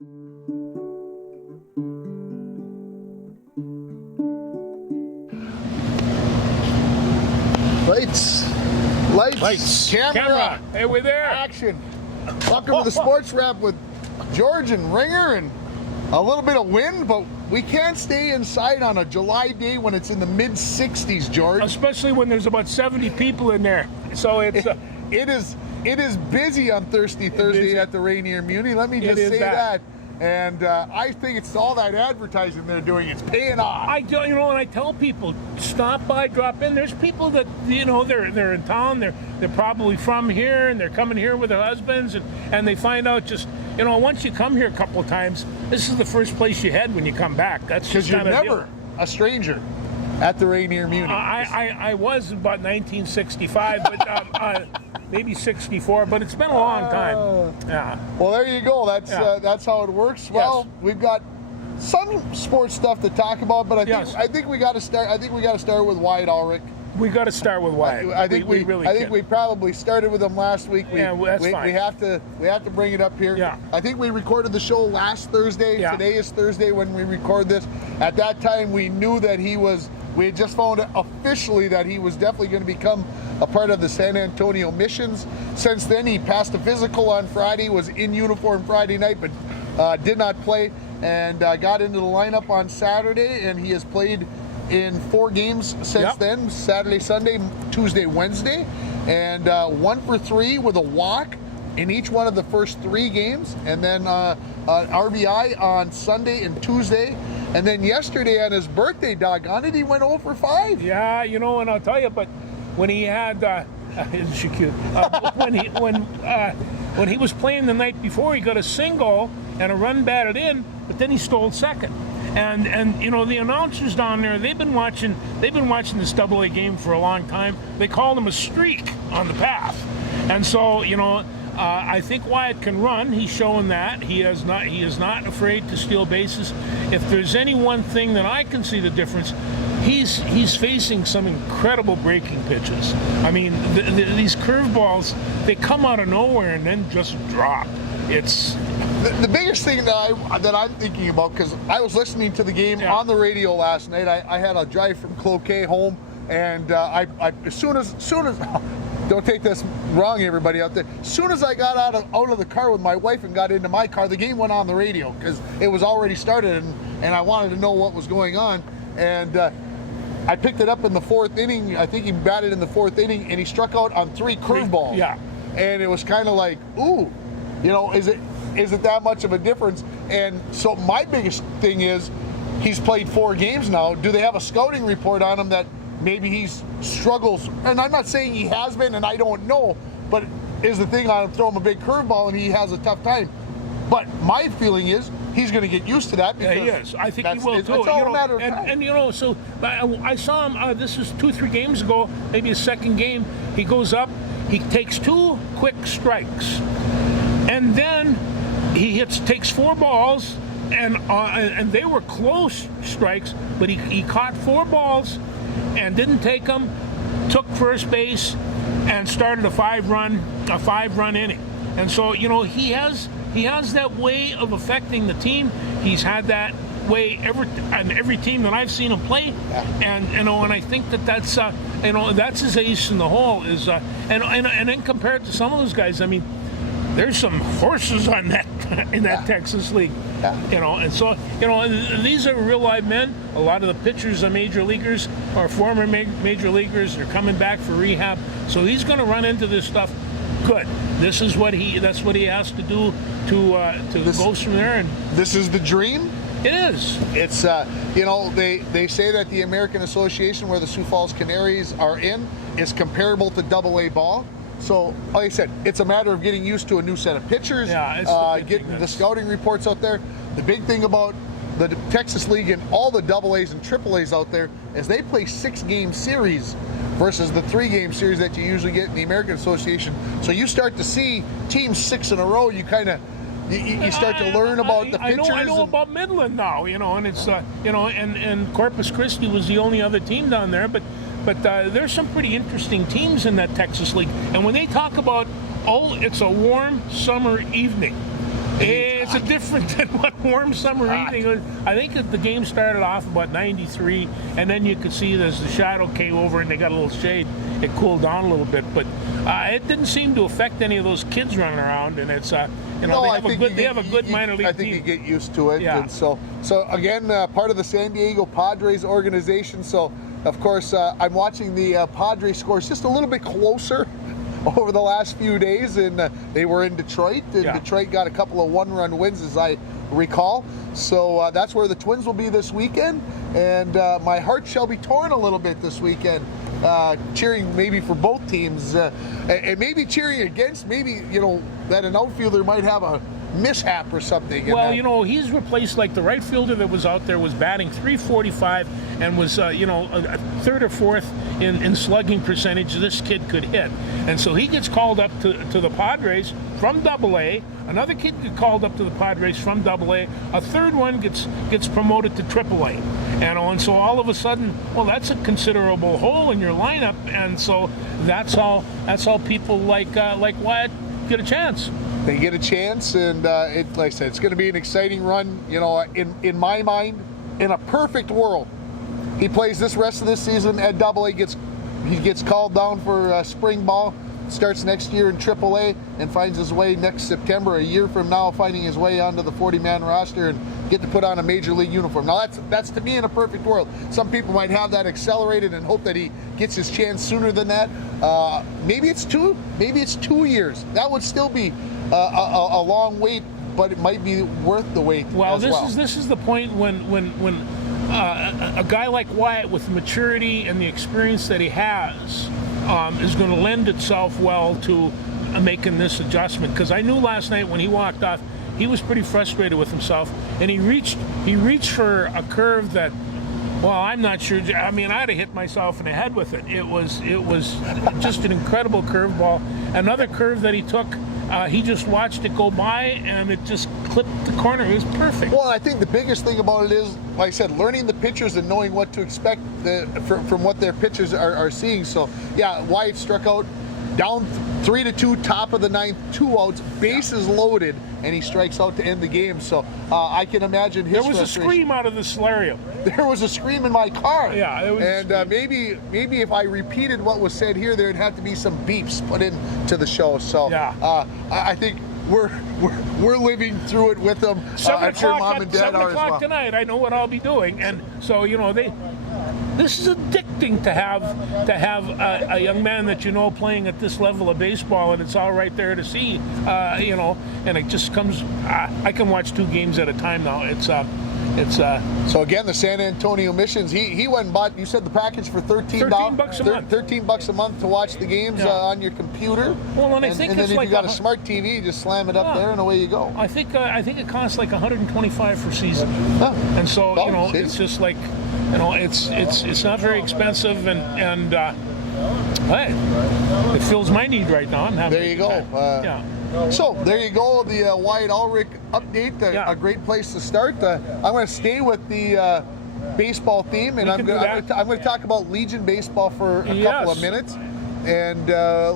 Lights, camera. Hey, we're there. Action. Welcome to the Sports Wrap with George and Ringer, and a little bit of wind, but we can't stay inside on a July day when it's in the mid-60s, George. Especially when there's about 70 people in there. So it's it is busy on Thursday at the Rainier Muni. Let me just say that. And I think it's all that advertising they're doing. It's paying off. And I tell people, stop by, drop in. There's people that they're in town. They're probably from here, and they're coming here with their husbands, and they find out just once you come here a couple of times, this is the first place you head when you come back. That's because you're never a stranger at the Rainier Muni. I was about 1965, but maybe 64, but it's been a long time. Yeah. Well, there you go. That's how it works. Well, we've got some sports stuff to talk about, but I think we got to start. I think we got to start with Wyatt Ulrich. We got to start with Wyatt. I think we probably started with him last week. That's fine. We have to bring it up here. Yeah. I think we recorded the show last Thursday. Yeah. Today is Thursday when we record this. At that time, we knew that we had just found officially that he was definitely going to become a part of the San Antonio Missions. Since then, he passed a physical on Friday, was in uniform Friday night, but did not play, and got into the lineup on Saturday, and he has played in 4 games since then, Saturday, Sunday, Tuesday, Wednesday, and 1 for 3 with a walk in each one of the first 3 games, and then an RBI on Sunday and Tuesday. And then yesterday on his birthday, doggone it, he went 0 for 5. Yeah, and I'll tell you, but when he had, isn't she cute? When he was playing the night before, he got a single and a run batted in, but then he stole second. And the announcers down there, they've been watching this AA game for a long time. They called him a streak on the path, and so I think Wyatt can run. He's showing that he is not afraid to steal bases. If there's any one thing that I can see the difference, he's facing some incredible breaking pitches. I mean, these curveballs, they come out of nowhere and then just drop. It's the biggest thing that I'm thinking about, because I was listening to the game on the radio last night. I had a drive from Cloquet home, and I as soon as don't take this wrong, everybody out there. As soon as I got out of the car with my wife and got into my car, the game went on the radio because it was already started, and I wanted to know what was going on. And I picked it up in the 4th inning. I think he batted in the 4th inning, and he struck out on 3 curveballs. Yeah. And it was kind of like, ooh, is it that much of a difference? And so my biggest thing is, he's played 4 games now. Do they have a scouting report on him that maybe he struggles? And I'm not saying he has been, and I don't know, but is the thing on him, throw him a big curveball and he has a tough time? But my feeling is he's going to get used to that. Yeah, he is. I think he will too. It's all a matter of time. And so I saw him. This is 2-3 games ago, maybe his second game. He goes up, he takes 2 quick strikes, and then he takes 4 balls, and they were close strikes, but he caught 4 balls and didn't take them, took first base, and started a 5-run inning. And so he has that way of affecting the team. He's had that way on every team that I've seen him play, and and I think that's that's his ace in the hole is and then compared to some of those guys, I mean, there's some horses on that in that Texas league. And so these are real live men. A lot of the pitchers are major leaguers or former major leaguers. They're coming back for rehab, so he's going to run into this stuff. Good. That's what he has to do to go from there. And this is the dream. It is. It's they say that the American Association, where the Sioux Falls Canaries are in, is comparable to AA ball. So, like I said, it's a matter of getting used to a new set of pitchers, getting the scouting reports out there. The big thing about the Texas League and all the AA's and AAA's out there is they play 6-game series versus the 3-game series that you usually get in the American Association. So you start to see teams 6 in a row. You kind of you start to learn about the pitchers. I know about Midland now, and it's and Corpus Christi was the only other team down there, but there's some pretty interesting teams in that Texas League. And when they talk about, it's a warm summer evening, It's a different than what warm summer evening was. I think that the game started off about 93, and then you could see as the shadow came over and they got a little shade, it cooled down a little bit. But it didn't seem to affect any of those kids running around, and it's they have a good minor league team. I think you get used to it. Yeah. And so again, part of the San Diego Padres organization. So of course, I'm watching the Padres scores just a little bit closer over the last few days, and they were in Detroit, and Detroit got a couple of one-run wins, as I recall. So that's where the Twins will be this weekend, and my heart shall be torn a little bit this weekend, cheering maybe for both teams, and maybe cheering against, maybe, that an outfielder might have a mishap or something. Well, he's replaced, like, the right fielder that was out there was batting .345 and was, a third or fourth in slugging percentage this kid could hit. And so he gets called up to the Padres from Double-A. Another kid gets called up to the Padres from Double-A. A third one gets promoted to Triple-A. And so all of a sudden, well, that's a considerable hole in your lineup. And so that's how people like Wyatt get a chance. They get a chance, and like I said, it's going to be an exciting run. In my mind, in a perfect world, he plays this rest of this season at Double-A. He gets called down for spring ball, starts next year in Triple-A, and finds his way next September, a year from now, finding his way onto the 40-man roster and get to put on a major league uniform. Now that's to me in a perfect world. Some people might have that accelerated and hope that he gets his chance sooner than that. Maybe it's 2 years. That would still be a long wait, but it might be worth the wait. Well, this is the point when a guy like Wyatt, with the maturity and the experience that he has, is going to lend itself well to making this adjustment. Because I knew last night when he walked off, he was pretty frustrated with himself, and he reached for a curve that, well, I'm not sure. I mean, I'd have hit myself in the head with it. It was just an incredible curveball. Another curve that he took, he just watched it go by, and it just clipped the corner. It was perfect. Well, I think the biggest thing about it is, like I said, learning the pitchers and knowing what to expect from what their pitchers are seeing. So, yeah, Wyatt struck out, down 3-2, top of the ninth, 2 outs, bases loaded, and he strikes out to end the game. So I can imagine his frustration. There was a scream out of the solarium. There was a scream in my car. Yeah, it was. And maybe if I repeated what was said here, there'd have to be some beeps put into the show. So yeah. I think we're living through it with them. 7 sure Mom and Dad 7 are o'clock as well. tonight. I know what I'll be doing, and so this is addicting to have a young man that playing at this level of baseball, and it's all right there to see, and it just comes. I can watch 2 games at a time now. So again, the San Antonio Missions. He went and bought. You said the package for $13 bucks a month. $13 a month to watch the games on your computer. Well, and I think then it's if like you got a smart TV, you just slam it up there and away you go. I think it costs like $125 for season, and so it's just like it's not very expensive, and hey, it fills my need right now. I'm having there you go. So there you go, the Wyatt Ulrich update. A great place to start. I'm going to stay with the baseball theme, and I'm going to talk about Legion baseball for a couple of minutes. And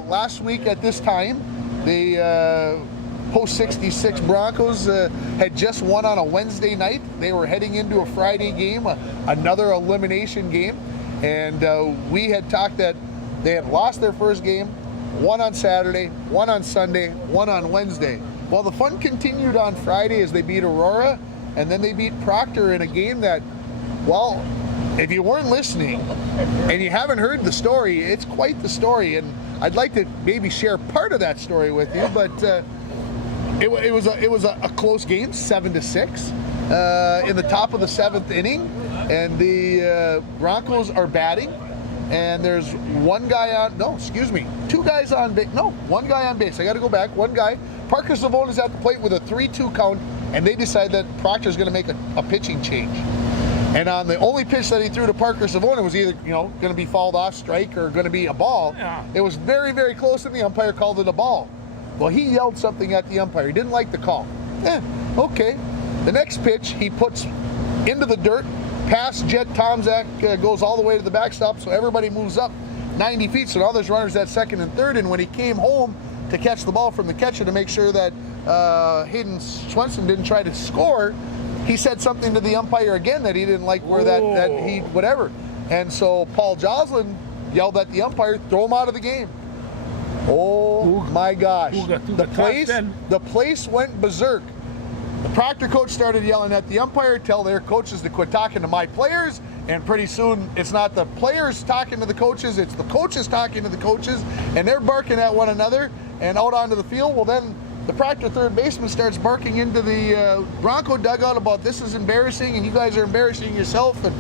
last week at this time, the Post 66 Broncos had just won on a Wednesday night. They were heading into a Friday game, another elimination game, and we had talked that they had lost their first game. One on Saturday, one on Sunday, one on Wednesday. Well, the fun continued on Friday as they beat Aurora, and then they beat Proctor in a game that, well, if you weren't listening and you haven't heard the story, it's quite the story, and I'd like to maybe share part of that story with you, but it was a close game, 7-6, in the top of the 7th inning, and the Broncos are batting. And there's one guy on, two guys on base. No, one guy on base. I got to go back. One guy. Parker Savona's at the plate with a 3-2 count, and they decide that Proctor's going to make a pitching change. And on the only pitch that he threw to Parker Savona was either, going to be fouled off, strike, or going to be a ball. Yeah. It was very, very close, and the umpire called it a ball. Well, he yelled something at the umpire. He didn't like the call. Okay. The next pitch he puts into the dirt. Past Jet Tomzak goes all the way to the backstop, so everybody moves up 90 feet. So now there's runners at second and third, and when he came home to catch the ball from the catcher to make sure that Hayden Swenson didn't try to score, he said something to the umpire again that he didn't like where that he whatever. And so Paul Joslin yelled at the umpire, throw him out of the game. Oh my gosh. The place went berserk. The Proctor coach started yelling at the umpire, tell their coaches to quit talking to my players, and pretty soon it's not the players talking to the coaches, it's the coaches talking to the coaches, and they're barking at one another and out onto the field. Well, then the Proctor third baseman starts barking into the Bronco dugout about this is embarrassing and you guys are embarrassing yourself, and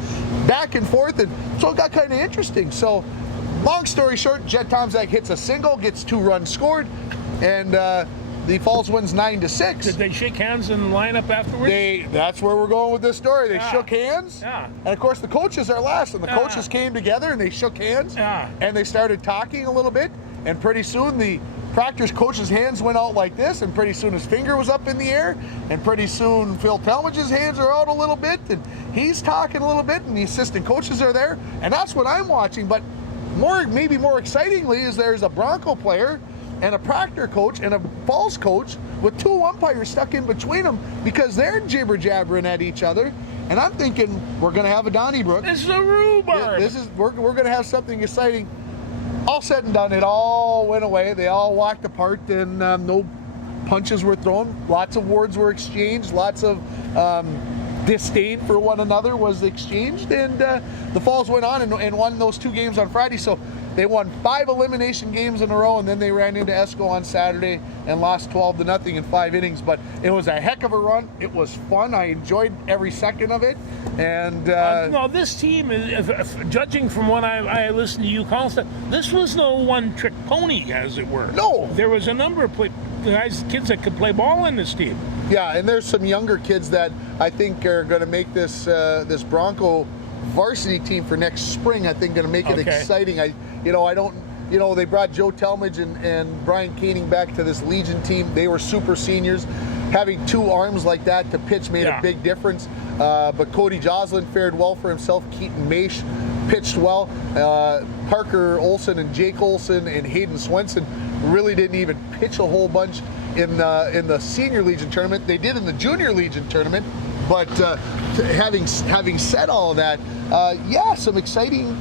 back and forth, and so it got kind of interesting. So long story short, Jet Tomczak hits a single, gets 2 runs scored, and the Falls wins 9-6. Did they shake hands and line up afterwards? That's where we're going with this story. They shook hands. Yeah. And of course the coaches are last, and the coaches came together and they shook hands. Yeah. And they started talking a little bit, and pretty soon the Proctor's coach's hands went out like this, and pretty soon his finger was up in the air, and pretty soon Phil Talmadge's hands are out a little bit, and he's talking a little bit, and the assistant coaches are there, and that's what I'm watching. But maybe more excitingly is there's a Bronco player and a Proctor coach and a Falls coach with 2 umpires stuck in between them because they're jibber-jabbering at each other. And I'm thinking we're going to have a Donnybrook. This is a rhubarb. We're going to have something exciting. All said and done, it all went away. They all walked apart, and no punches were thrown. Lots of words were exchanged. Lots of disdain for one another was exchanged. And the Falls went on and won those 2 games on Friday. So they won 5 elimination games in a row, and then they ran into Esco on Saturday and lost 12-0 in 5 innings. But it was a heck of a run. It was fun. I enjoyed every second of it. And no, this team, judging from what I listened to you call stuff, this was no one-trick pony, as it were. No, there was a number of kids that could play ball in this team. Yeah, and there's some younger kids that I think are going to make this this Bronco varsity team for next spring. I think going to make it exciting. They brought Joe Talmadge and Brian Koenig back to this Legion team. They were super seniors. Having 2 arms like that to pitch made a big difference. But Cody Joslin fared well for himself. Keaton Maish pitched well. Parker Olson and Jake Olson and Hayden Swenson really didn't even pitch a whole bunch in the Senior Legion tournament. They did in the Junior Legion tournament. But having said all of that, some exciting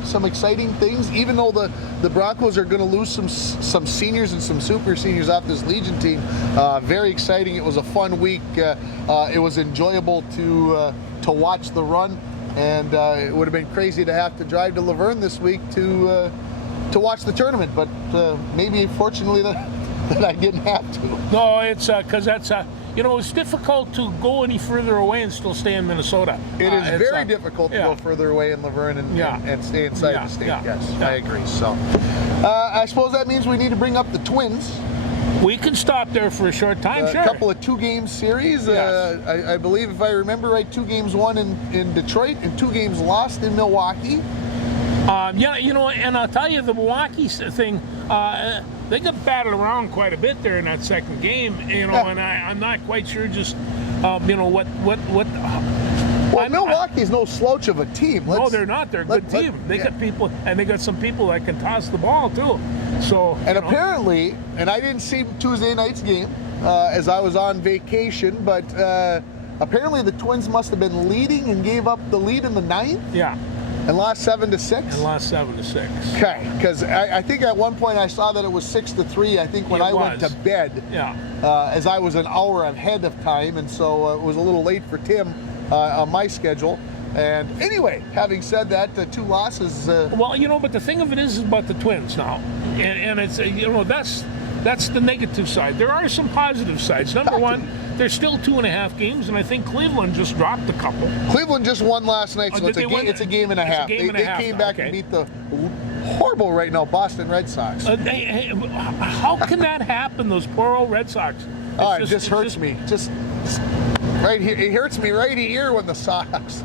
things. Even though the Broncos are going to lose some seniors and some super seniors off this Legion team, very exciting. It was a fun week. It was enjoyable to watch the run, and it would have been crazy to have to drive to Laverne this week to watch the tournament. But maybe fortunately that I didn't have to. No, it's because that's. It's difficult to go any further away and still stay in Minnesota. It is very difficult to go further away in Laverne and stay inside the state. Yes, I agree. So I suppose that means we need to bring up the Twins. We can stop there for a short time, sure. A couple of 2-game series. Yes. I believe, if I remember right, 2 games won in Detroit and 2 games lost in Milwaukee. And I'll tell you, the Milwaukee thing, they got battled around quite a bit there in that second game, and I'm not quite sure just, what. Well, Milwaukee's no slouch of a team. No, they're not. They're a good team. They got people, and they got some people that can toss the ball too. So, apparently, and I didn't see Tuesday night's game as I was on vacation, but apparently the Twins must have been leading and gave up the lead in the 9th. Yeah. And lost 7-6? And lost 7-6. Okay, because I think at one point I saw that it was 6-3, I think, when I went to bed. Yeah. As I was an hour ahead of time, and so it was a little late for Tim on my schedule. And anyway, having said that, 2 losses. But the thing of it is about the Twins now. And it's, that's the negative side. There are some positive sides. Number one, there's still 2.5 games, and I think Cleveland just dropped a couple. Cleveland just won last night, so it's a game and a half. They came back and beat the horrible right now Boston Red Sox. How can that happen, those poor old Red Sox? It just hurts me. Just right here. It hurts me right here when the Sox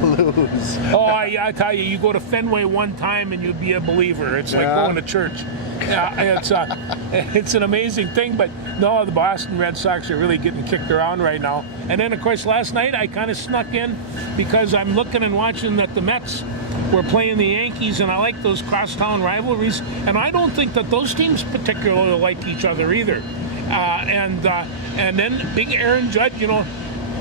lose. I tell you, you go to Fenway one time and you'd be a believer. It's like going to church. It's an amazing thing, but no, the Boston Red Sox are really getting kicked around right now. And then, of course, last night I kind of snuck in because I'm looking and watching that the Mets were playing the Yankees, and I like those crosstown rivalries, and I don't think that those teams particularly like each other either. And then big Aaron Judge,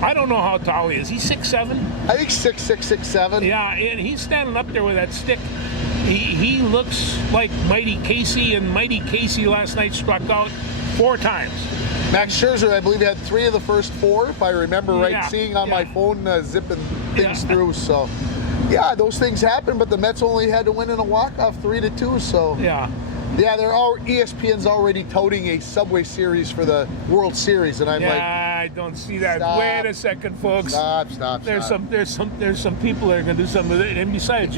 I don't know how tall he is. He's 6'7". I think 6'6", 6'7". Yeah, and he's standing up there with that stick. He looks like Mighty Casey, and Mighty Casey last night struck out 4 times. Max Scherzer, I believe, had 3 of the first 4, if I remember right, seeing on my phone, zipping things through. So, yeah, those things happen, but the Mets only had to win in a walk-off 3-2. So, yeah, ESPN's already touting a Subway Series for the World Series, and I'm like, I don't see that. Stop. Wait a second, folks. Stop. There's some people that are going to do something with it, and besides,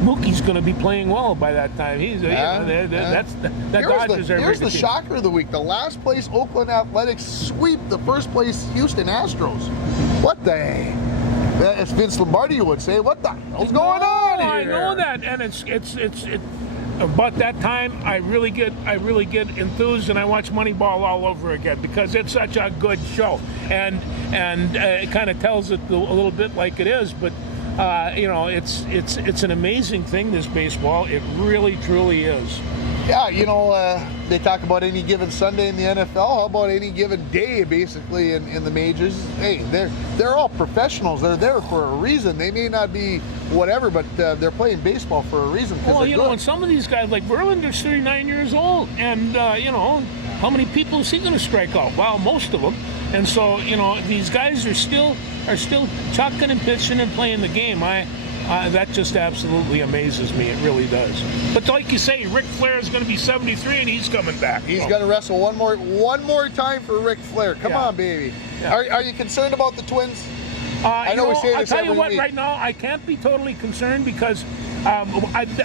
Mookie's going to be playing well by that time. He's Dodgers are. Here's the shocker of the week: the last place Oakland Athletics sweep the first place Houston Astros. What the? As Vince Lombardi would say, what the hell's going on here? I know that, and it's about that time I really get enthused, and I watch Moneyball all over again because it's such a good show, and it kind of tells it a little bit like it is, but. It's an amazing thing, this baseball. It really, truly is. Yeah, they talk about any given Sunday in the NFL. How about any given day, basically, in the majors? Hey, they're all professionals. They're there for a reason. They may not be whatever, but they're playing baseball for a reason. Well, and some of these guys, like Verlander's 39 years old, and how many people is he going to strike out? Well, most of them. And so, these guys are still chucking and pitching and playing the game. That just absolutely amazes me. It really does. But like you say, Ric Flair is going to be 73 and he's coming back. He's going to wrestle one more time for Ric Flair. Come on, baby. Yeah. Are you concerned about the Twins? I know we say this every week. I'll tell you what, right now, I can't be totally concerned because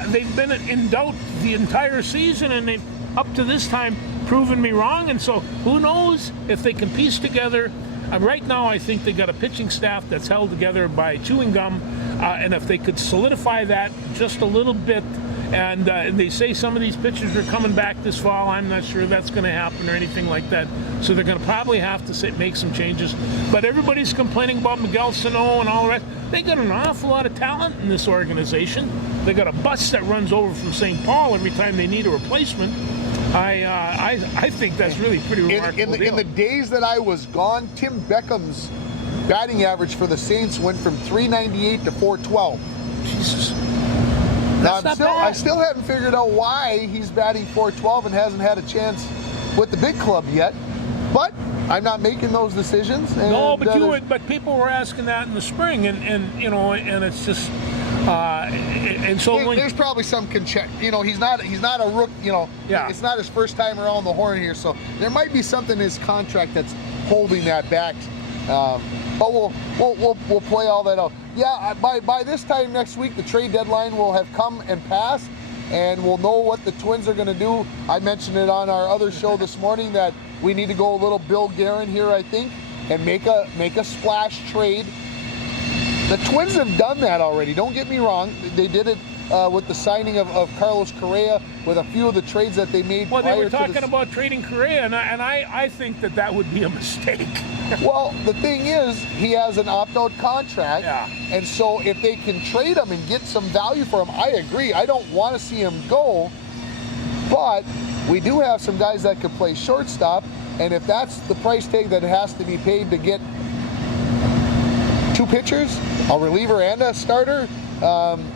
they've been in doubt the entire season, and they've, up to this time, proven me wrong. And so who knows if they can piece together. Right now, I think they got a pitching staff that's held together by chewing gum, and if they could solidify that just a little bit, and they say some of these pitchers are coming back this fall, I'm not sure that's going to happen or anything like that. So they're going to probably have to make some changes. But everybody's complaining about Miguel Sano and all the rest. They got an awful lot of talent in this organization. They got a bus that runs over from St. Paul every time they need a replacement. I think that's really pretty remarkable. In the days that I was gone, Tim Beckham's batting average for the Saints went from 398 to 412. Jesus. Now I still haven't figured out why he's batting 412 and hasn't had a chance with the big club yet. But I'm not making those decisions. And no, but people were asking that in the spring, and it's just. And so there's probably some he's not a rook, it's not his first time around the horn here, so there might be something in his contract that's holding that back. But we'll play all that out. Yeah, by this time next week, the trade deadline will have come and passed, and we'll know what the Twins are going to do. I mentioned it on our other show this morning that we need to go a little Bill Guerin here, I think, and make a splash trade. The Twins have done that already. Don't get me wrong. They did it with the signing of Carlos Correa, with a few of the trades that they made. Well, they were talking about trading Correa, and I think that would be a mistake. Well, the thing is, he has an opt-out contract, and so if they can trade him and get some value for him, I agree. I don't want to see him go, but we do have some guys that could play shortstop, and if that's the price tag that has to be paid to get 2 pitchers, a reliever and a starter,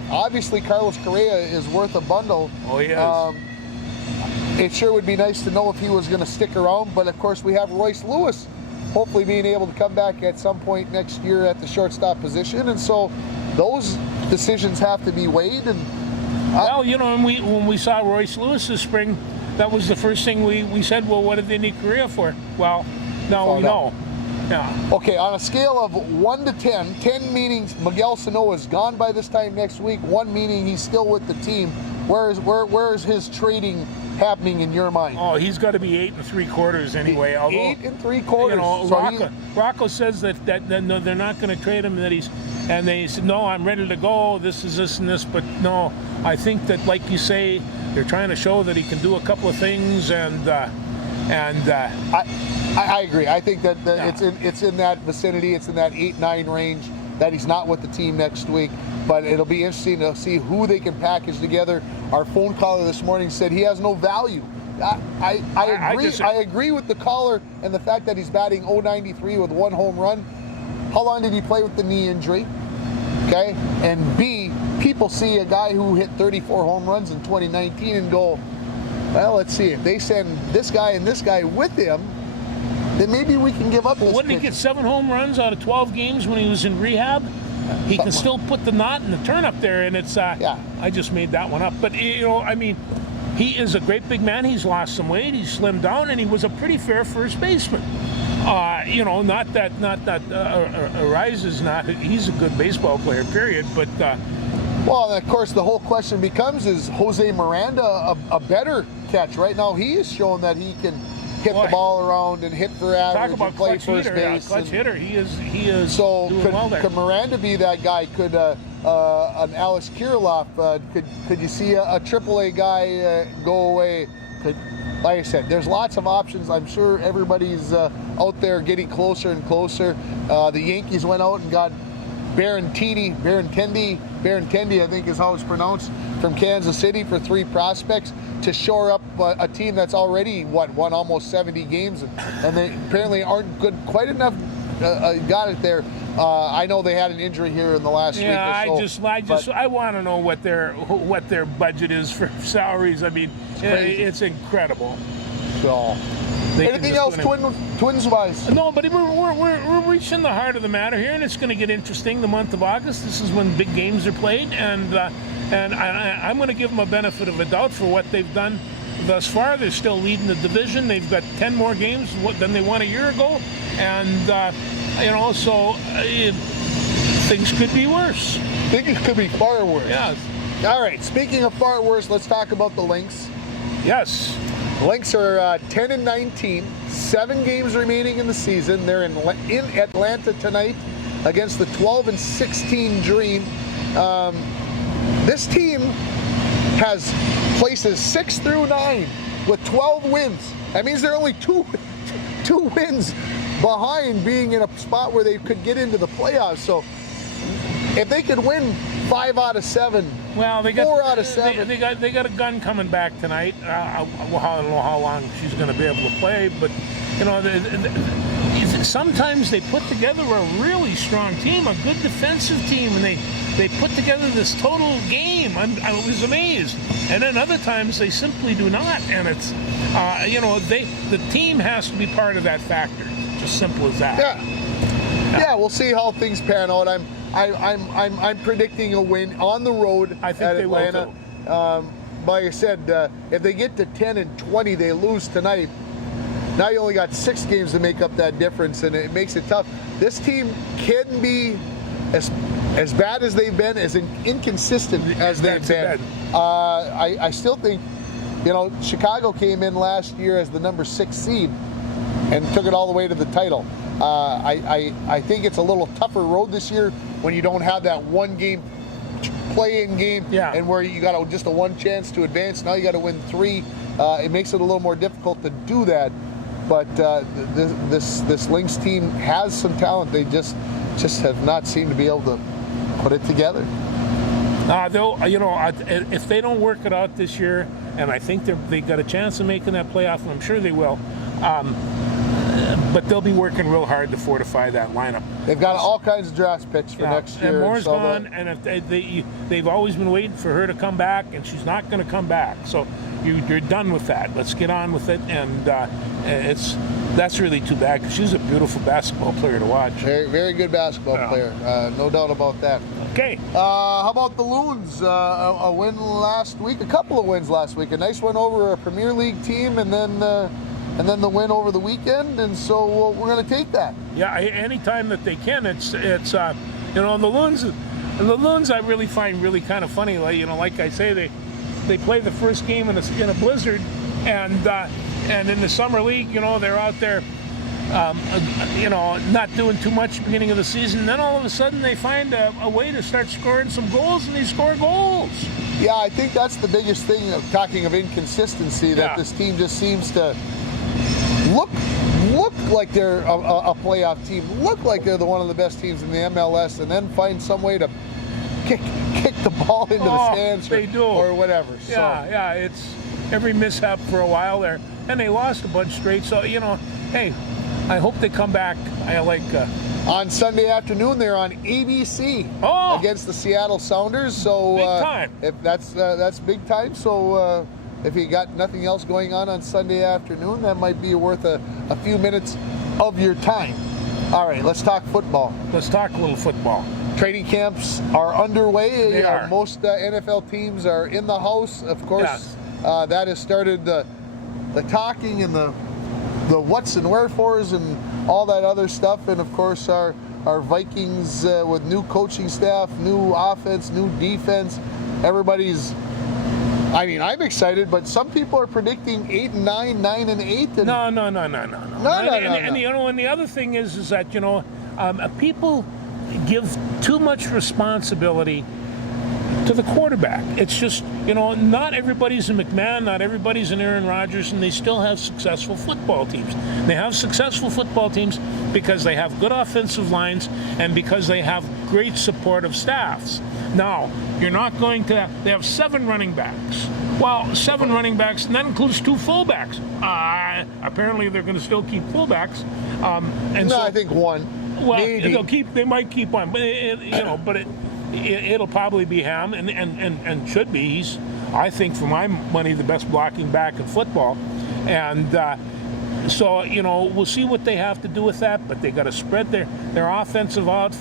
obviously Carlos Correa is worth a bundle. Oh, he is. It sure would be nice to know if he was going to stick around, but of course we have Royce Lewis hopefully being able to come back at some point next year at the shortstop position, and so those decisions have to be weighed. And well, when we saw Royce Lewis this spring, that was the first thing we said, well, what did they need Correa for? Well, now we know. Yeah. Okay, on a scale of 1 to 10, 10 meaning Miguel Sano is gone by this time next week, 1 meaning he's still with the team, where is his trading happening in your mind? Oh, he's got to be 8 3/4 anyway. 8 3/4. Rocco says that no, they're not going to trade him. And they said, no, I'm ready to go. This is this and this, but no, I think that, like you say, they're trying to show that he can do a couple of things, I agree. I think that it's in that vicinity. It's in that 8-9 range. That he's not with the team next week, but it'll be interesting to see who they can package together. Our phone caller this morning said he has no value I agree. I agree with the caller and the fact that he's batting .093 with 1 home run. How long did he play with the knee injury? Okay, and B, people see a guy who hit 34 home runs in 2019 and go, well, let's see, if they send this guy and this guy with him, then maybe we can give up this. Wouldn't he get 7 home runs out of 12 games when he was in rehab? He can still put the knot and the turn up there, and it's I just made that one up. But I mean, he is a great big man. He's lost some weight. He's slimmed down, and he was a pretty fair first baseman. Not that Arise is not. He's a good baseball player, period. But well, and of course, the whole question becomes: is Jose Miranda a better catch? Right now, he is showing that he can hit the ball around and hit for average and play first base. Clutch hitter. He is. So doing well there. Could Miranda be that guy? Could an Alex Kirilloff? Could you see a AAA guy go away? Like I said, there's lots of options. I'm sure everybody's out there getting closer and closer. The Yankees went out and got Benintendi, I think is how it's pronounced, from Kansas City for 3 prospects to shore up a team that's already won almost 70 games, and they apparently aren't good quite enough. Got it there. I know they had an injury here in the last week or so. I want to know what their budget is for salaries. I mean, it's incredible. So, anything else, Twins-wise? No, but we're reaching the heart of the matter here, and it's going to get interesting. The month of August. This is when big games are played, and I'm going to give them a benefit of a doubt for what they've done thus far. They're still leading the division. They've got 10 more games than they won a year ago, and so things could be worse. I think it could be far worse. Yes. All right. Speaking of far worse, let's talk about the Lynx. Yes. Lynx are 10-19, 7 games remaining in the season. They're in Atlanta tonight against the 12-16 Dream. This team has places 6 through 9 with 12 wins. That means they're only two wins behind being in a spot where they could get into the playoffs. So if they could win 5 out of 7, well, 4 out of 7. They got a gun coming back tonight. I don't know how long she's going to be able to play, but sometimes they put together a really strong team, a good defensive team, and they put together this total game. I was amazed. And then other times they simply do not, and it's the team has to be part of that factor. Just simple as that. Yeah, we'll see how things pan out. I'm predicting a win on the road at Atlanta. Like I said, if they get to 10-20, they lose tonight. Now you only got 6 games to make up that difference, and it makes it tough. This team can be as bad as they've been, as inconsistent as they've been. I still think, Chicago came in last year as the number 6 seed and took it all the way to the title. I think it's a little tougher road this year when you don't have that 1-game play-in game, and where you got just a 1 chance to advance. Now you got to win 3. It makes it a little more difficult to do that. But this Lynx team has some talent. They just have not seemed to be able to put it together. If they don't work it out this year, and I think they got a chance of making that playoff, and I'm sure they will. But they'll be working real hard to fortify that lineup. They've got all kinds of draft picks for next year. And Moore's gone, and if they've always been waiting for her to come back, and she's not going to come back. So you're done with that. Let's get on with it, and that's really too bad, because she's a beautiful basketball player to watch. Very, very good basketball player, no doubt about that. Okay. How about the Loons? A win last week, a couple of wins last week. A nice one over a Premier League team, and then the win over the weekend, and so we're going to take that. Yeah, anytime that they can. It's the Loons. The Loons I really find really kind of funny. Like I say, they play the first game in a blizzard, and in the summer league, they're out there, not doing too much beginning of the season. Then all of a sudden they find a way to start scoring some goals, and they score goals. Yeah, I think that's the biggest thing of talking of inconsistency, that this team just seems to look like they're a playoff team, look like they're one of the best teams in the MLS, and then find some way to kick the ball into the stands or whatever. Yeah, it's every mishap for a while there, and they lost a bunch straight. So hey, I hope they come back. I like. On Sunday afternoon, they're on ABC against the Seattle Sounders. So big time. If that's big time. So if you got nothing else going on Sunday afternoon, that might be worth a few minutes of your time. All right, let's talk football. Let's talk a little football. Training camps are underway. They are. Most NFL teams are in the house. Of course, yes. That has started the talking and the what's and wherefores and all that other stuff. And of course, our Vikings with new coaching staff, new offense, new defense. Everybody's. I mean, I'm excited, but some people are predicting 8-9, 9-8. And No. No. And the other thing is that people give too much responsibility to the quarterback. It's just not everybody's a McMahon, not everybody's an Aaron Rodgers, and they still have successful football teams. They have successful football teams because they have good offensive lines and because they have great supportive staffs. Now, you're not going to. They have 7 running backs. Well, 7 running backs, and that includes 2 fullbacks. Apparently, they're going to still keep fullbacks. I think 1. Well, maybe. They might keep one, but it'll probably be Ham, and should be. He's, I think, for my money, the best blocking back in football, and so we'll see what they have to do with that. But they got to spread their offensive out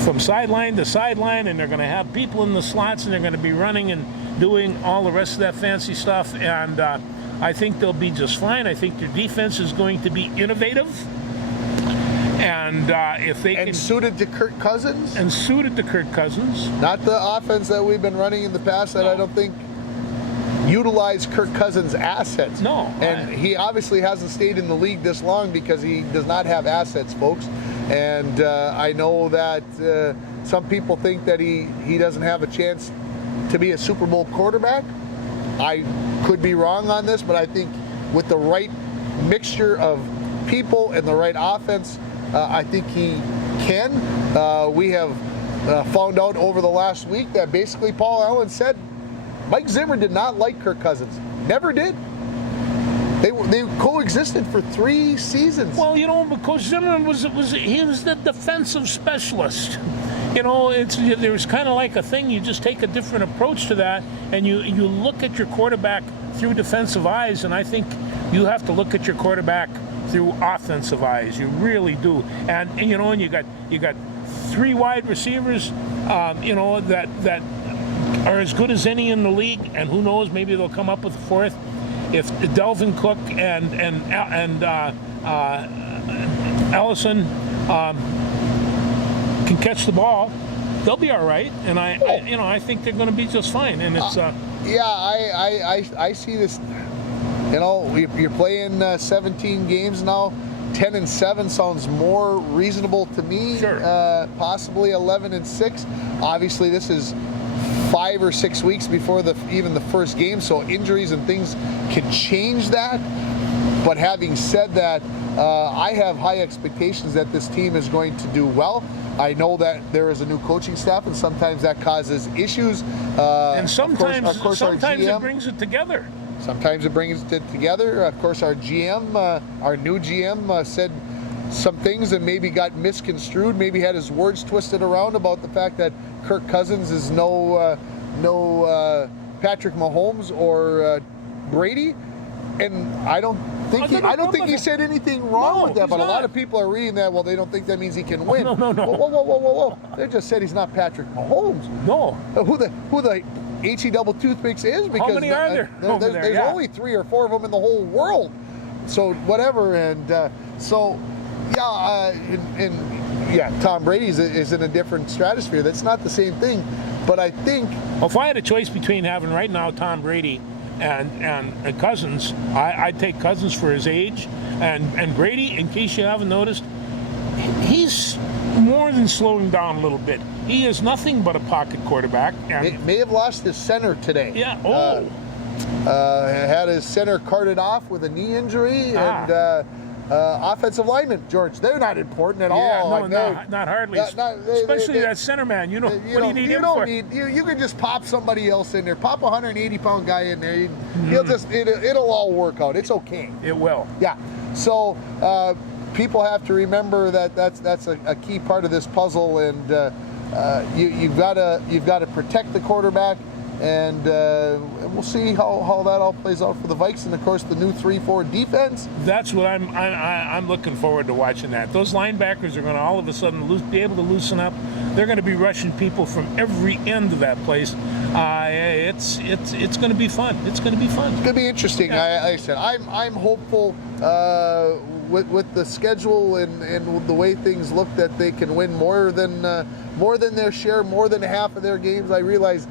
from sideline to sideline, and they're going to have people in the slots, and they're going to be running and doing all the rest of that fancy stuff. And I think they'll be just fine. I think their defense is going to be innovative. And if they can, suited to Kirk Cousins? And suited to Kirk Cousins. Not the offense that we've been running in the past that I don't think utilize Kirk Cousins' assets. No. And he obviously hasn't stayed in the league this long because he does not have assets, folks. And I know that some people think that he doesn't have a chance to be a Super Bowl quarterback. I could be wrong on this, but I think with the right mixture of people and the right offense, I think he can. We have found out over the last week that basically Paul Allen said Mike Zimmer did not like Kirk Cousins. Never did. They coexisted for 3 seasons. Well, but Coach Zimmer was the defensive specialist. There's kind of like a thing. You just take a different approach to that, and you look at your quarterback through defensive eyes, and I think you have to look at your quarterback through offensive eyes. You really do. And you got 3 wide receivers, that are as good as any in the league, and who knows, maybe they'll come up with a 4th. If Delvin Cook and Allison can catch the ball, they'll be all right. And I think they're going to be just fine. And it's I see this. You're playing 17 games now. 10-7 sounds more reasonable to me. Sure. Possibly 11-6. Obviously, this is 5 or 6 weeks before even the first game, so injuries and things can change that. But having said that, I have high expectations that this team is going to do well. I know that there is a new coaching staff, and sometimes that causes issues. And sometimes GM, it brings it together. Sometimes it brings it together. Of course, our GM, our new GM, said some things that maybe got misconstrued, maybe had his words twisted around about the fact that Kirk Cousins is no Patrick Mahomes or Brady, and I don't think he said anything wrong with that. But a lot of people are reading that. Well, they don't think that means he can win. No. Whoa! They just said he's not Patrick Mahomes. No. Who the HE double toothpicks is? Because how many are there? There's only 3 or 4 of them in the whole world. So whatever, and Tom Brady is in a different stratosphere. That's not the same thing, but I think. Well, if I had a choice between having right now Tom Brady and Cousins, I'd take Cousins for his age, and Brady, in case you haven't noticed, he's more than slowing down a little bit. He is nothing but a pocket quarterback. And may have lost his center today. Yeah. Had his center carted off with a knee injury, and offensive linemen, George, they're not important at all. No, Like, not hardly. Especially that center man. What do you need him for? You can just pop somebody else in there. Pop a 180-pound guy in there. It'll all work out. It's okay. It will. Yeah. So people have to remember that that's a key part of this puzzle, and you've got to protect the quarterback. And we'll see how that all plays out for the Vikes, and of course the new 3-4 defense. That's what I'm looking forward to watching. That those linebackers are going to all of a sudden be able to loosen up. They're going to be rushing people from every end of that place. It's going to be fun. It's going to be fun. It's going to be interesting. Yeah. Like I said, I'm hopeful with the schedule and the way things look that they can win more than their share, more than half of their games. I realize.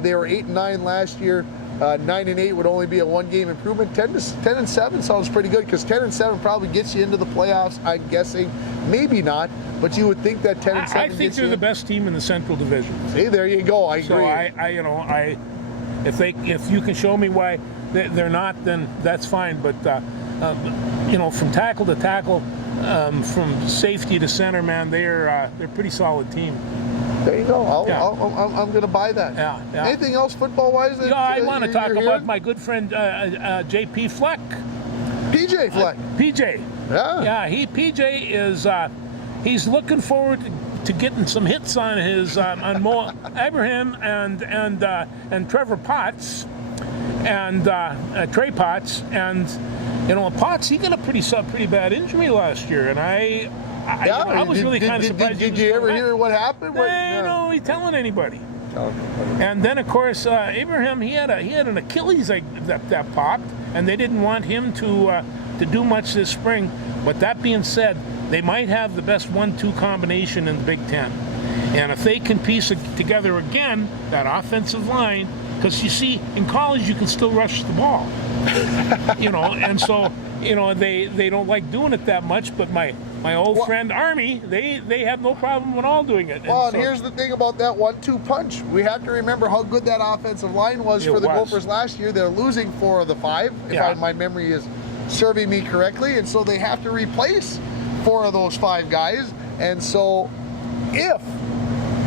They were 8-9 last year. 9-8 would only be a one-game improvement. 10-7 sounds pretty good, because 10-7 probably gets you into the playoffs. I'm guessing, maybe not, but you would think that 10-7. I think they're the best team in the Central Division. See, there you go. I agree. So if you can show me why they're not, then that's fine. But from tackle to tackle, from safety to center, man, they're a pretty solid team. There you go. I'm going to buy that. Yeah. Anything else football-wise? I want to talk about my good friend J.P. Fleck. PJ Fleck. PJ. Yeah. Yeah. PJ is he's looking forward to getting some hits on his on Mo Abraham and Trevor Potts and Trey Potts, and Potts, he got a pretty bad injury last year, and I was really kind of surprised. Did you ever hear what happened? No, he's telling anybody. And then, of course, Abraham, he had an Achilles that popped, and they didn't want him to do much this spring. But that being said, they might have the best 1-2 combination in the Big Ten. And if they can piece it together again, that offensive line, because you see, in college you can still rush the ball, and so they don't like doing it that much. But my old friend Army, they have no problem at all doing it. And here's the thing about that 1-2 punch. We have to remember how good that offensive line was for the Gophers last year. They're losing 4 of the 5, if my memory is serving me correctly, and so they have to replace 4 of those 5 guys. And so if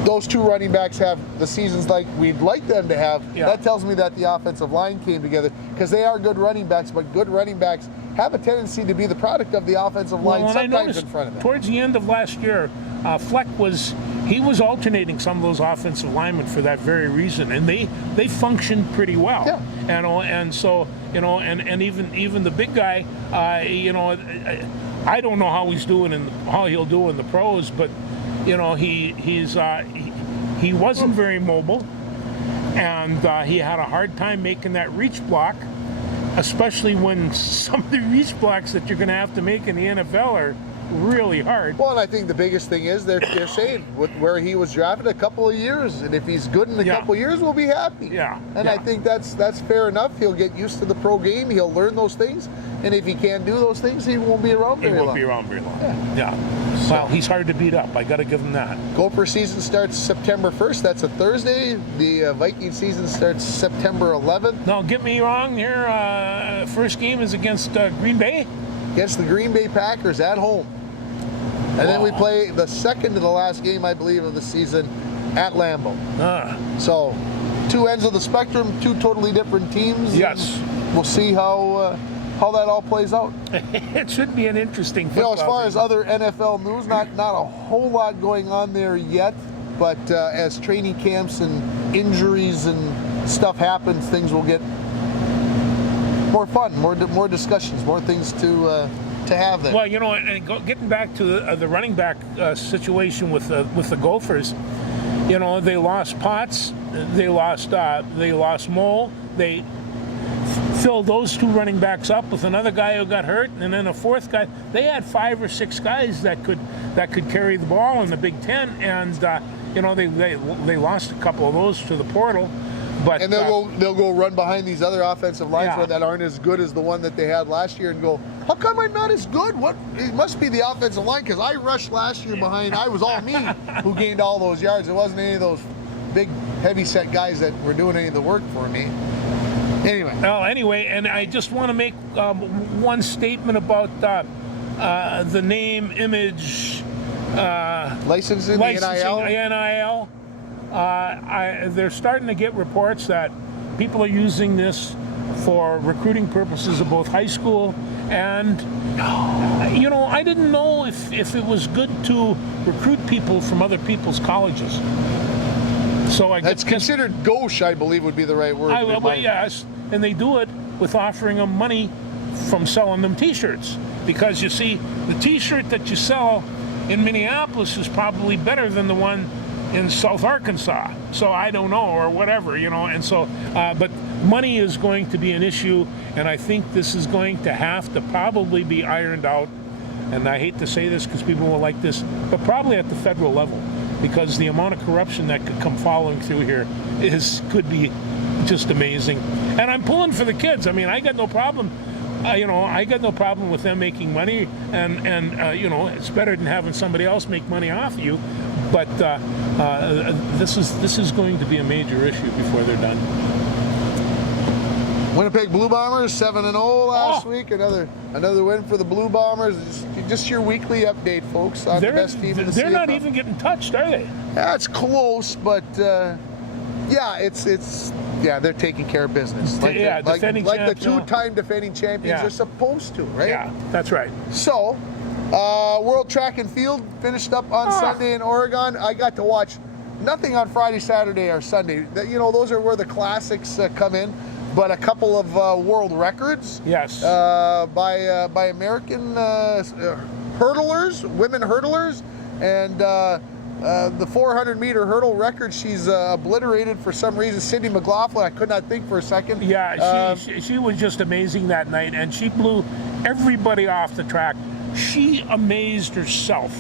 those 2 running backs have the seasons like we'd like them to have, that tells me that the offensive line came together, because they are good running backs, but good running backs have a tendency to be the product of the offensive line sometimes in front of them. Towards the end of last year, Fleck was alternating some of those offensive linemen for that very reason, and they functioned pretty well. Yeah. And so and even the big guy, I don't know how he's doing how he'll do in the pros, but he wasn't very mobile, and he had a hard time making that reach block, especially when some of the reach blocks that you're going to have to make in the NFL are really hard. Well, and I think the biggest thing is they're saying with where he was drafted a couple of years, and if he's good in a couple of years, we'll be happy. I think that's fair enough. He'll get used to the pro game. He'll learn those things, and if he can't do those things, he won't be around very long. He won't be around very long. So, well, he's hard to beat up. I got to give him that. Gopher season starts September 1st. That's a Thursday. The Viking season starts September 11th. Now, get me wrong here. First game is against Green Bay. Against the Green Bay Packers at home. And then we play the second to the last game, I believe, of the season at Lambeau. So, 2 ends of the spectrum, 2 totally different teams. Yes. We'll see how that all plays out. It should be an interesting football as far as other NFL news, not a whole lot going on there yet. But as training camps and injuries and stuff happens, things will get more fun, more discussions, more things to have there. Well, and getting back to the running back situation with the Gophers, they lost Potts, they lost Mole, they filled those 2 running backs up with another guy who got hurt, and then a 4th guy. They had 5 or 6 guys that could carry the ball in the Big Ten, and they lost a couple of those to the portal. But and they'll go run behind these other offensive lines that aren't as good as the one that they had last year, and go, how come I'm not as good? What? It must be the offensive line, because I rushed last year behind. I was all me who gained all those yards. It wasn't any of those big, heavy-set guys that were doing any of the work for me. Anyway, and I just want to make one statement about the name, image, licensing, the NIL. They're starting to get reports that people are using this for recruiting purposes of both high school and, I didn't know if it was good to recruit people from other people's colleges. So That's considered gauche, I believe would be the right word. Yes, and they do it with offering them money from selling them T-shirts. Because you see, the T-shirt that you sell in Minneapolis is probably better than the one in South Arkansas. So I don't know, or whatever, and so, but money is going to be an issue, and I think this is going to have to probably be ironed out, and I hate to say this because people will like this, but probably at the federal level, because the amount of corruption that could come following through here could be just amazing. And I'm pulling for the kids. I mean, I got no problem. I got no problem with them making money, and it's better than having somebody else make money off of you. But this is going to be a major issue before they're done. Winnipeg Blue Bombers 7-0 last week. Another win for the Blue Bombers. Just your weekly update, folks, on the best team in the CFL. They're not even getting touched, are they? Yeah, it's close, but they're taking care of business. Like the two-time defending champions are supposed to, right? Yeah, that's right. So, World Track and Field finished up on Sunday in Oregon. I got to watch nothing on Friday, Saturday, or Sunday. Those are where the classics come in. But a couple of world records. Yes. By American hurdlers, women hurdlers, and the 400-meter hurdle record, she's obliterated for some reason. Sydney McLaughlin, I could not think for a second. Yeah, she was just amazing that night, and she blew everybody off the track. She amazed herself.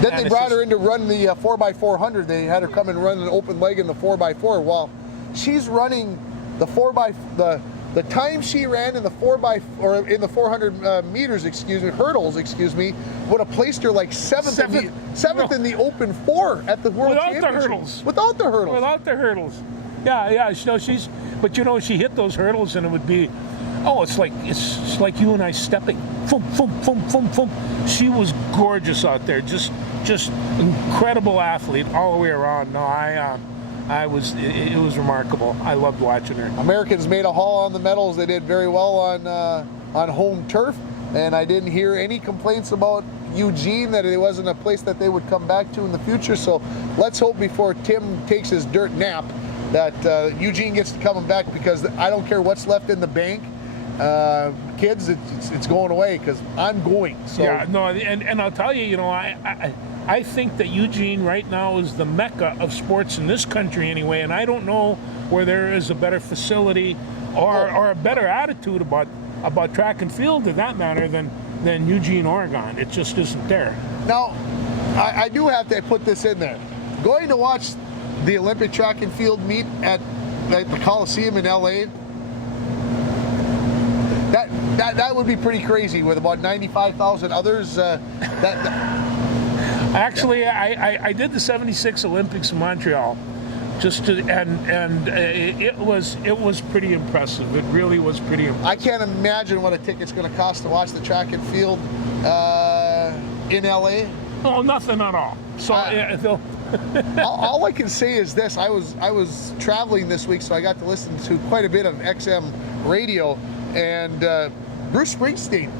Then they brought her in to run the 4x400. They had her come and run an open leg in the 4x4. Well, she's running the the time she ran in the 400 meters, hurdles, would have placed her like seventh in the open four at the World Championships. Without the hurdles. Yeah. She hit those hurdles, and it would be, it's like you and I stepping. Boom, boom, boom, boom, boom. She was gorgeous out there. Just incredible athlete all the way around. No, it was remarkable. I loved watching her. Americans made a haul on the medals. They did very well on home turf, and I didn't hear any complaints about Eugene, that it wasn't a place that they would come back to in the future. So let's hope before Tim takes his dirt nap that Eugene gets to come back, because I don't care what's left in the bank. Kids, it's going away, because I'm going. So. Yeah, no, and I'll tell you, I think that Eugene right now is the mecca of sports in this country anyway, and I don't know where there is a better facility or a better attitude about track and field, to that matter, than Eugene, Oregon. It just isn't there. Now, I do have to put this in there. Going to watch the Olympic track and field meet at the Coliseum in LA, that would be pretty crazy, with about 95,000 others. Actually, I did the '76 Olympics in Montreal, and it was pretty impressive. It really was pretty impressive. I can't imagine what a ticket's going to cost to watch the track and field in LA. Oh, nothing at all. So all I can say is this: I was traveling this week, so I got to listen to quite a bit of XM radio, and Bruce Springsteen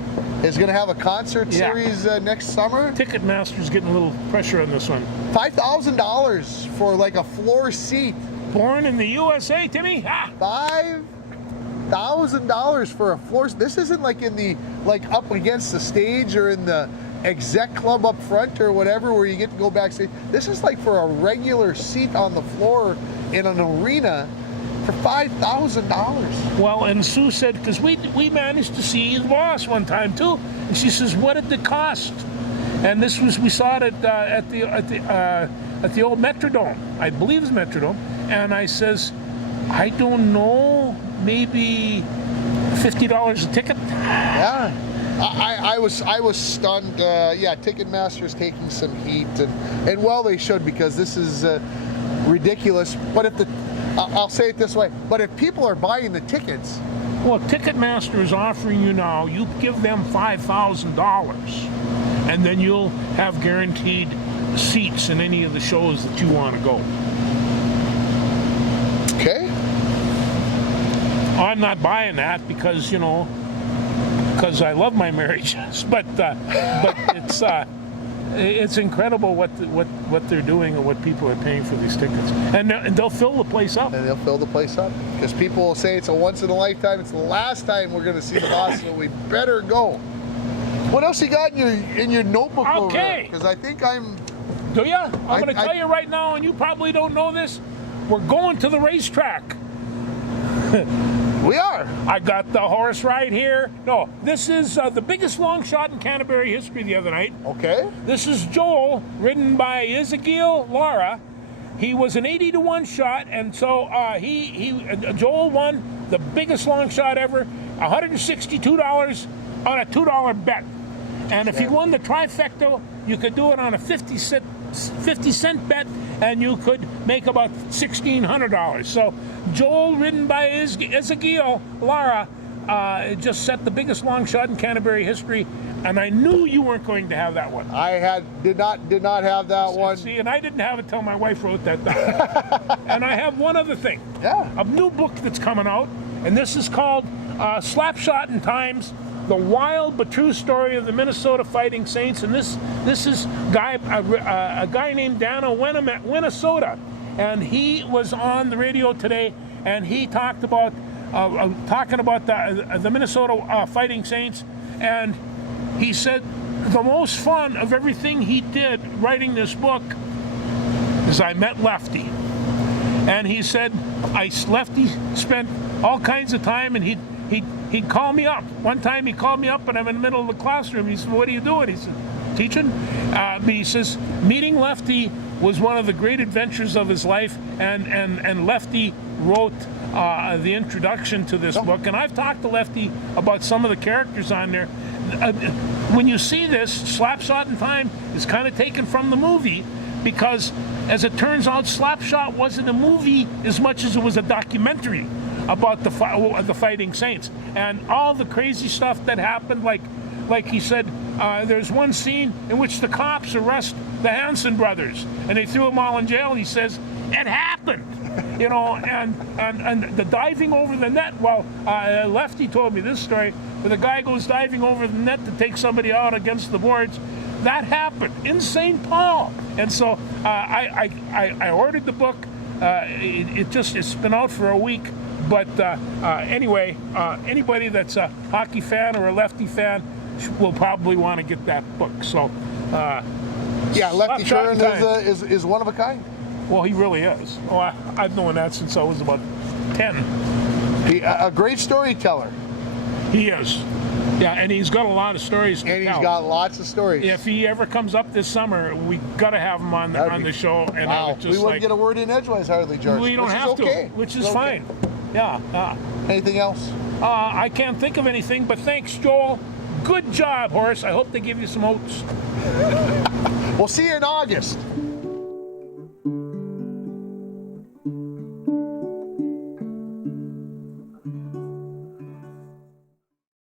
is going to have a concert series next summer. Ticketmaster's getting a little pressure on this one. $5,000 for like a floor seat. Born in the USA, Timmy. $5,000 for a floor. This isn't like up against the stage or in the exec club up front or whatever, where you get to go backstage. This is like for a regular seat on the floor in an arena for $5,000. Well, and Sue said, because we managed to see the boss one time too, and she says, what did it cost? And we saw it at the old Metrodome. I believe it's Metrodome. And I says, I don't know, maybe $50 a ticket. Yeah. I was stunned. Ticketmaster's taking some heat, and well, they should, because this is ridiculous. But I'll say it this way: but if people are buying the tickets, Well, Ticketmaster is offering you now, you give them $5,000, and then you'll have guaranteed seats in any of the shows that you want to go. Okay. I'm not buying that because, because I love my marriages, but it's incredible what they're doing and what people are paying for these tickets, and they'll fill the place up. And they'll fill the place up because people will say it's a once in a lifetime. It's the last time we're going to see the boss, so we better go. What else you got in your notebook over there? Because I think I'm. Do ya? I'm going to tell you right now, and you probably don't know this. We're going to the racetrack. We are. I got the horse right here. No, this is the biggest long shot in Canterbury history the other night. Okay. This is Joel, ridden by Ezekiel Lara. He was an 80-to-1 shot, and so Joel won the biggest long shot ever, $162 on a $2 bet. And if he won the trifecta, you could do it on a 50-cent bet, and you could make about $1,600. So Joel, ridden by Ezekiel Lara, just set the biggest long shot in Canterbury history, and I knew you weren't going to have that one. I did not have that one. See, and I didn't have it till my wife wrote that down. And I have one other thing. Yeah. A new book that's coming out, and this is called Slapshot in Times: The Wild but True Story of the Minnesota Fighting Saints. And this is a guy named Dano Minnesota, and he was on the radio today, and he talked about the Minnesota Fighting Saints, and he said the most fun of everything he did writing this book is I met Lefty, and he said Lefty spent all kinds of time, and he'd call me up. One time he called me up and I'm in the middle of the classroom. He said, "What are you doing?" He said, "Teaching." He says, meeting Lefty was one of the great adventures of his life, and Lefty wrote the introduction to this book. And I've talked to Lefty about some of the characters on there. When you see this, Slapshot in Time is kind of taken from the movie, because as it turns out, Slapshot wasn't a movie as much as it was a documentary about the Fighting Saints and all the crazy stuff that happened. Like he said, there's one scene in which the cops arrest the Hanson brothers and they threw them all in jail. He says, it happened, and the diving over the net. Well, Lefty told me this story, where the guy goes diving over the net to take somebody out against the boards. That happened in St. Paul. And so I ordered the book. It's been out for a week. But anyway, anybody that's a hockey fan or a Lefty fan will probably want to get that book. So, yeah, Lefty Curran is one of a kind. Well, he really is. Oh, I've known that since I was about 10. A great storyteller. He is. Yeah, and he's got a lot of stories to tell. And he's got lots of stories. If he ever comes up this summer, we got to have him on the show. And wow. just we wouldn't get a word in edgewise hardly, George. We don't have to, which is fine. Yeah. Anything else? I can't think of anything, but thanks, Joel. Good job, Horace. I hope they give you some oats. We'll see you in August.